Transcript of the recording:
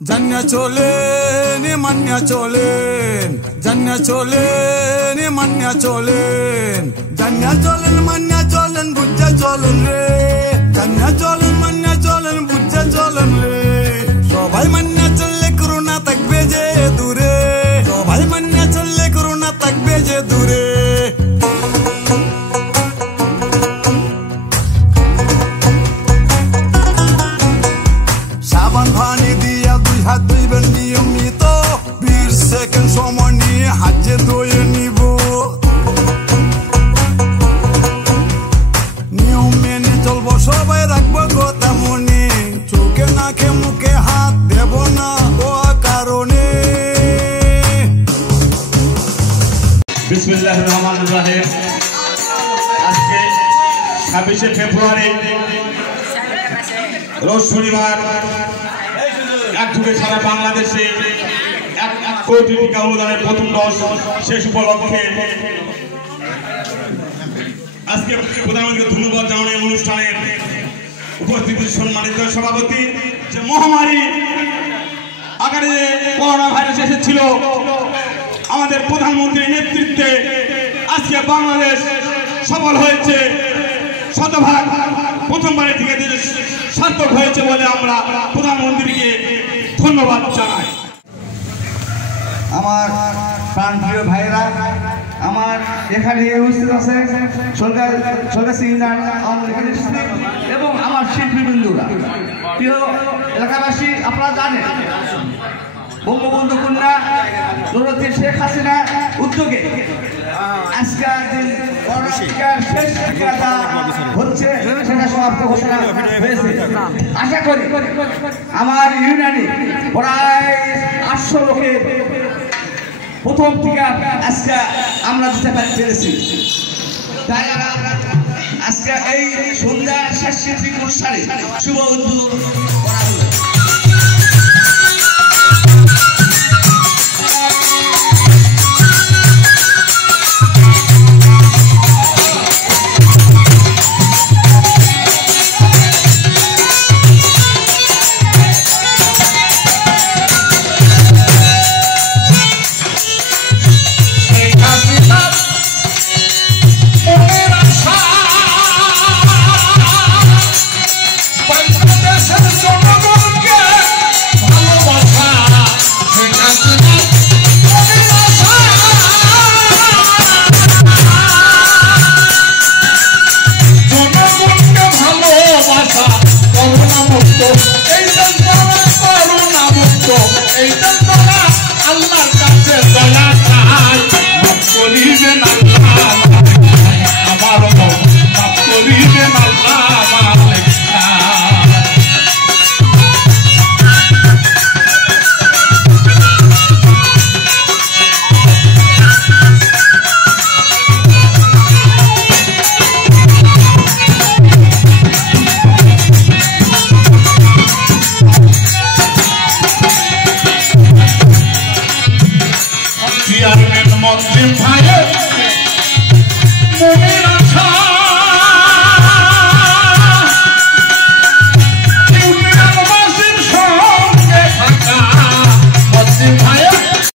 জান্না চলেন মান্না চলেন জান্না চলেন মান্না চলেন জান্না চলেন মান্না চলেন বুঝা চলেন রে জান্না চলেন মান্না চলেন বুঝা চলেন রে সবাই মান্না চললে করোনা থাকবে যে দূরে সবাই মান্না চললে করোনা থাকবে যে দূরে সাবান পানি দিয়া দুই হাত ধুইবেন নিয়মিত 20 সেকেন্ড সময় নিয়ে হাতে ধুয়ে নিব নিয়ম মেনে চলবো সবাই রাখবো কথা মনে চোখে নাকে মুখে হাত দেব না ও কারণে বিসমিল্লাহির রহমানির রহিম আজকে 26 ফেব্রুয়ারি রোজ শনিবার একযোগে সারা বাংলাদেশে 1 কোটি টিকা অনুদানের প্রথম ডোজ শেষ উপলক্ষে আজকে প্রধানমন্ত্রীকে ধন্যবাদ জানানোর অনুষ্ঠানের উপস্থিত সম্মানিত সভাপতি যে মহামারী আকারে করোনা ভাইরাস এসেছিল আমাদের প্রধানমন্ত্রীর নেতৃত্বে আজকে বাংলাদেশ সফল হয়েছে শতভাগ প্রথমবারের থেকে সার্থক হয়েছে বলে আমরা প্রধানমন্ত্রীকে ধন্যবাদ জানাই। আমার প্রাণপ্রিয় ভাইরা আমার এখানে উপস্থিত আছে এবং আমার শিল্পীবৃন্দরা প্রিয় এলাকাবাসী আপনারা জানেন বঙ্গবন্ধু কন্যা জননেত্রী শেখ হাসিনা উদ্যোগে আজকের দিন শেষ টিকা হচ্ছে সেটা সমাপ্ত ঘোষণা হয়েছে। আশা করি আমার ইউনিয়নে প্রায় 800 লোকের প্রথম টিকা আজকে আমরা দিতে পেরেছি। তাই আজকে এই সন্ধ্যা শেষ অনুষ্ঠানে শুভ উদ্বোধন করা হলো।